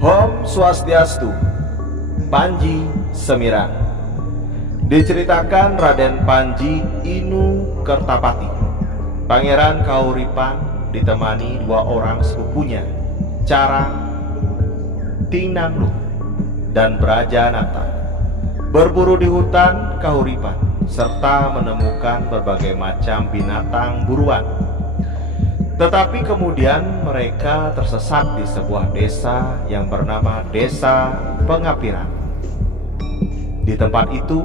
Om Swastiastu. Panji Semira. Diceritakan Raden Panji Inu Kertapati, Pangeran Kahuripan ditemani dua orang sepupunya, Carang, Tinanglu, dan Brajanata, berburu di hutan Kahuripan serta menemukan berbagai macam binatang buruan. Tetapi kemudian mereka tersesat di sebuah desa yang bernama Desa Pengapiran. Di tempat itu,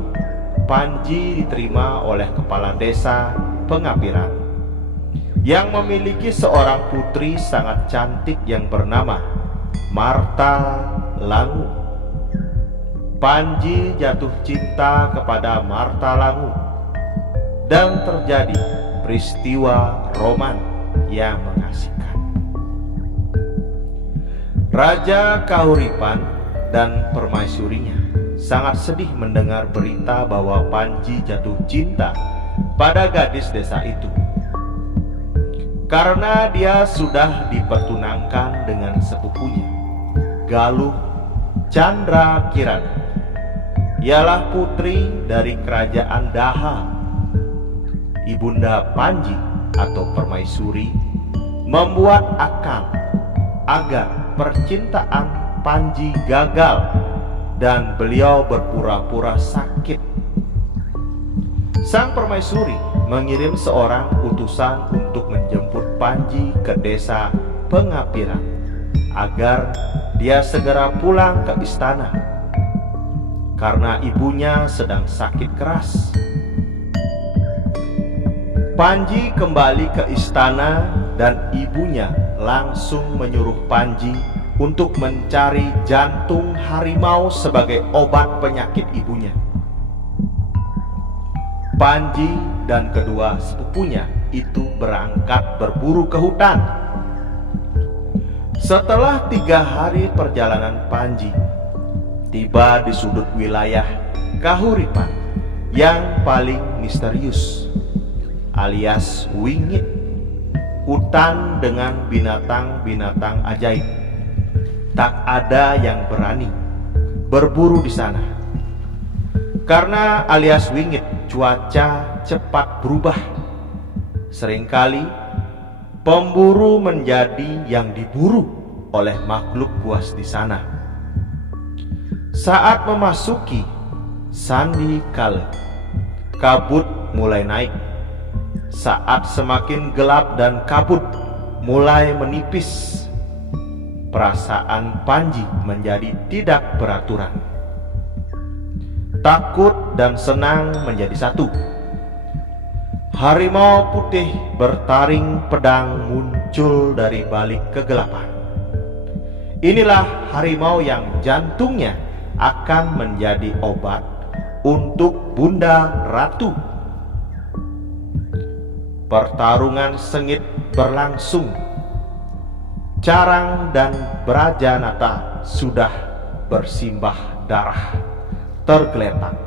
Panji diterima oleh kepala desa Pengapiran yang memiliki seorang putri sangat cantik yang bernama Marta Langu. Panji jatuh cinta kepada Marta Langu dan terjadi peristiwa roman yang mengasihkan. Raja Kahuripan dan permaisurinya sangat sedih mendengar berita bahwa Panji jatuh cinta pada gadis desa itu, karena dia sudah dipertunangkan dengan sepupunya, Galuh Candrakirana. Ialah putri dari kerajaan Daha. Ibunda Panji atau permaisuri membuat akal agar percintaan Panji gagal dan beliau berpura-pura sakit. Sang permaisuri mengirim seorang utusan untuk menjemput Panji ke desa Pengapiran agar dia segera pulang ke istana karena ibunya sedang sakit keras. Panji kembali ke istana dan ibunya langsung menyuruh Panji untuk mencari jantung harimau sebagai obat penyakit ibunya. Panji dan kedua sepupunya itu berangkat berburu ke hutan. Setelah 3 hari perjalanan, Panji tiba di sudut wilayah Kahuripan yang paling misterius, alias Wingit, hutan dengan binatang-binatang ajaib. Tak ada yang berani berburu di sana. Karena alias Wingit, cuaca cepat berubah. Seringkali pemburu menjadi yang diburu oleh makhluk buas di sana. Saat memasuki sandi kala, kabut mulai naik. Saat semakin gelap dan kabut mulai menipis, perasaan Panji menjadi tidak beraturan. Takut dan senang menjadi satu. Harimau putih bertaring pedang muncul dari balik kegelapan. Inilah harimau yang jantungnya akan menjadi obat untuk Bunda Ratu. Pertarungan sengit berlangsung. Carang dan Brajanata sudah bersimbah darah, tergeletak.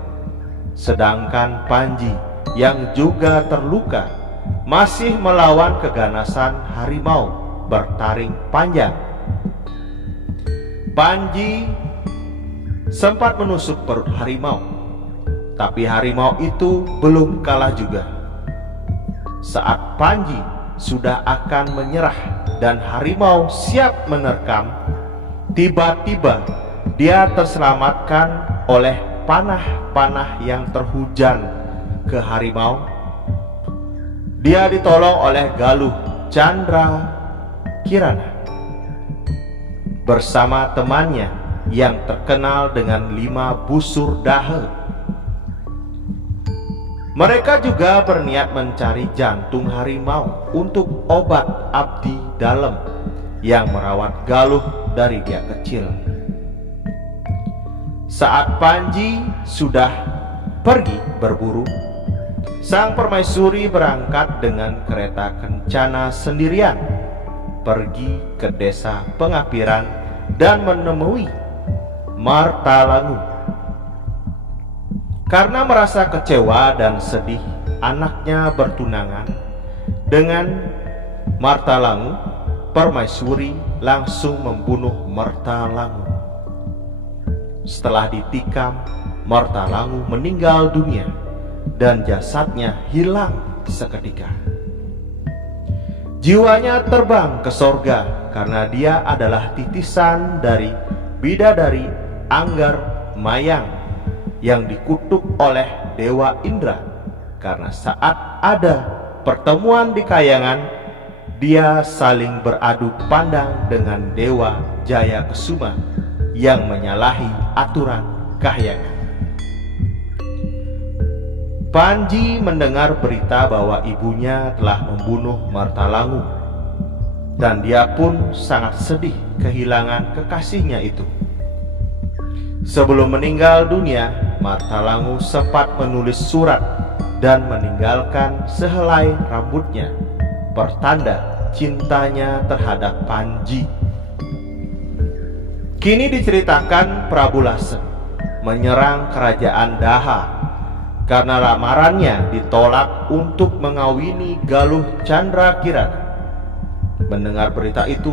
Sedangkan Panji yang juga terluka masih melawan keganasan harimau bertaring panjang. Panji sempat menusuk perut harimau, tapi harimau itu belum kalah juga. Saat Panji sudah akan menyerah dan harimau siap menerkam, tiba-tiba dia terselamatkan oleh panah-panah yang terhujan ke harimau. Dia ditolong oleh Galuh Candrakirana bersama temannya yang terkenal dengan 5 busur dahe. Mereka juga berniat mencari jantung harimau untuk obat abdi dalem yang merawat Galuh dari dia kecil. Saat Panji sudah pergi berburu, sang permaisuri berangkat dengan kereta kencana sendirian pergi ke desa Pengapiran dan menemui Marta Langu. Karena merasa kecewa dan sedih anaknya bertunangan dengan Marta Langu, permaisuri langsung membunuh Mertalangu. Setelah ditikam, Mertalangu meninggal dunia dan jasadnya hilang seketika. Jiwanya terbang ke sorga karena dia adalah titisan dari bidadari Anggar Mayang yang dikutuk oleh Dewa Indra, karena saat ada pertemuan di Kahyangan, dia saling beradu pandang dengan Dewa Jayakesuma yang menyalahi aturan Kahyangan. Panji mendengar berita bahwa ibunya telah membunuh Mertalangu, dan dia pun sangat sedih kehilangan kekasihnya itu. Sebelum meninggal dunia, Mertalangu sempat menulis surat dan meninggalkan sehelai rambutnya, pertanda cintanya terhadap Panji. Kini diceritakan Prabu Lasem menyerang kerajaan Daha karena lamarannya ditolak untuk mengawini Galuh Candrakirana. Mendengar berita itu,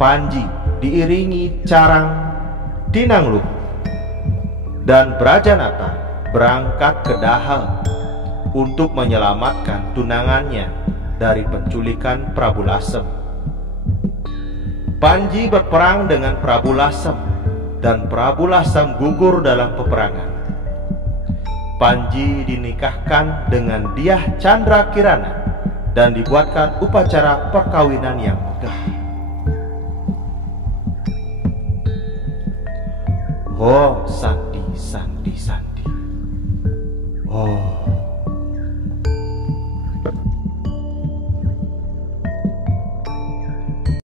Panji diiringi Carang Tinangluh dan Brajanata berangkat ke Daha untuk menyelamatkan tunangannya dari penculikan Prabu Lasem. Panji berperang dengan Prabu Lasem dan Prabu Lasem gugur dalam peperangan. Panji dinikahkan dengan Dyah Candrakirana dan dibuatkan upacara perkawinan yang megah. Ho San